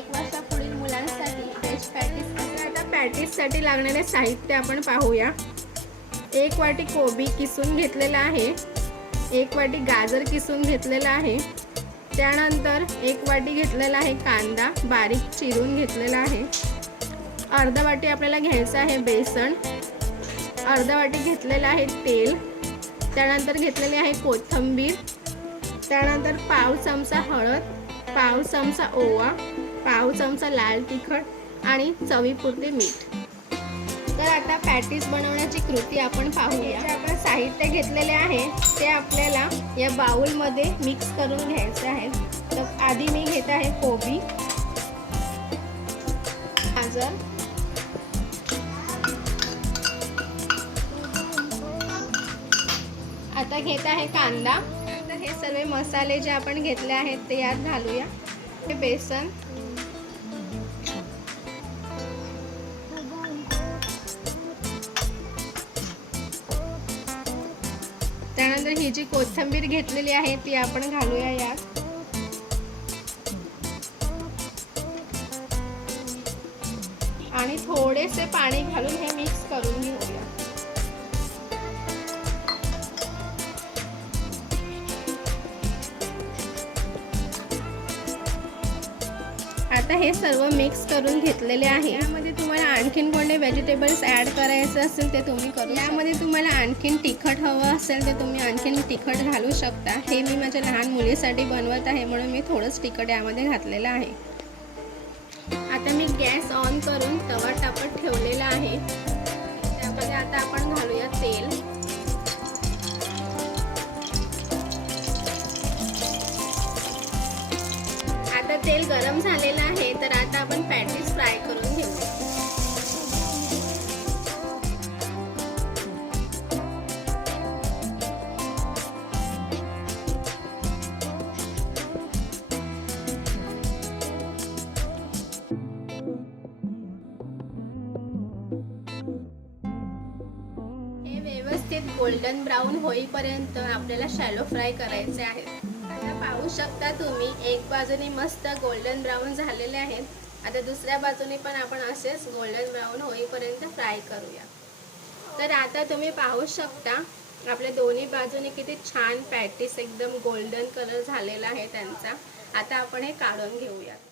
एक वर्षा पुढील मुलांसाठी व्हेज पॅटीस आता पॅटीससाठी लागणारे साहित्य आपण पाहूया. एक वाटी कोबी किसून घेतलेला आहे. एक वाटी गाजर किसून घेतलेला आहे. त्यानंतर एक वाटी घेतलेला आहे कांदा बारीक चिरून घेतलेला आहे. अर्धा वाटी आपल्याला घ्यायचं आहे बेसन. अर्धा वाटी घेतलेलं आहे तेल. त्यानंतर घेतलेली आहे कोथिंबीर. त्यानंतर पाव चमचा हळद. पाव चमचा ओवा पाव चमचा लाल तिखट आणि चवीपुरते मीठ. तर आता पॅटीस बनवण्याची कृती आपण पाहूया. आपण साहित्य घेतलेले आहे. ते आपल्याला या बाउलमध्ये मिक्स करून घ्यायचं आहे. तर आधी मी घेत आहे कोबी गाजर आता घेत आहे कांदा. सर्व मसाले जे आपण घेतले आहेत ते यात घालूया. हे बेसन. त्यानंतर ही जी कोथिंबीर घेतलेली आहे ती आपण घालूया यात. आणि थोडेसे पाणी घालून हे मिक्स करून घेऊया. आता हे सर्व मिक्स करून घेतलेले आहे. यामध्ये तुम्हाला आणखीन कोणते व्हेजिटेबल्स ॲड करायचं असेल ते तुम्ही करू यामध्ये तुम्हाला आणखीन तिखट हवं असेल तर तुम्ही आणखीन तिखट घालू शकता. हे मी माझ्या लहान मुलीसाठी बनवत आहे म्हणून मी थोडंच तिखट यामध्ये घातलेलं आहे. आता मी गॅस ऑन करून तवा टापट तेल गरम झालेलं आहे तर आता आपण व्यवस्थित गोल्डन ब्राऊन होईपर्यंत आपल्याला शॅलो फ्राय करायचे आहेत आता पाहू शकता तुम्ही एक बाजूने मस्त गोल्डन ब्राऊन झालेले आहेत. आता दुसऱ्या बाजूने पण आपण असेच गोल्डन ब्राऊन होईपर्यंत फ्राय करूया. तर आता तुम्ही पाहू शकता आपल्या दोन्ही बाजूने किती छान पॅटीस एकदम गोल्डन कलर झालेला आहे त्यांचा. आता आपण हे काढून घेऊयात.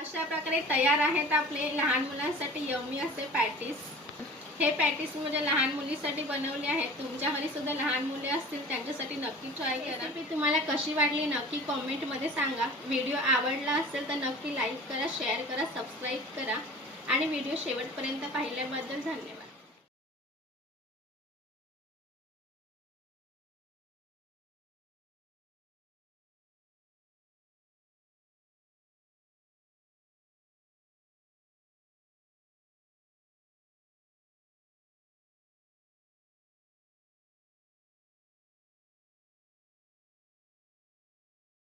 अशा प्रकारे तयार आहेत आपले लहान मुलांसाठी यमी असे पॅटीस. हे पॅटीस म्हणजे लहान मुलीसाठी बनवले आहेत. तुमच्या घरी सुद्धा लहान मुले असतील त्यांच्यासाठी नक्की ट्राय करा. मी तुम्हाला कशी वाटली नक्की कॉमेंटमध्ये सांगा. व्हिडिओ आवडला असेल तर नक्की लाईक करा शेअर करा सबस्क्राईब करा. आणि व्हिडिओ शेवटपर्यंत पाहिल्याबद्दल धन्यवाद.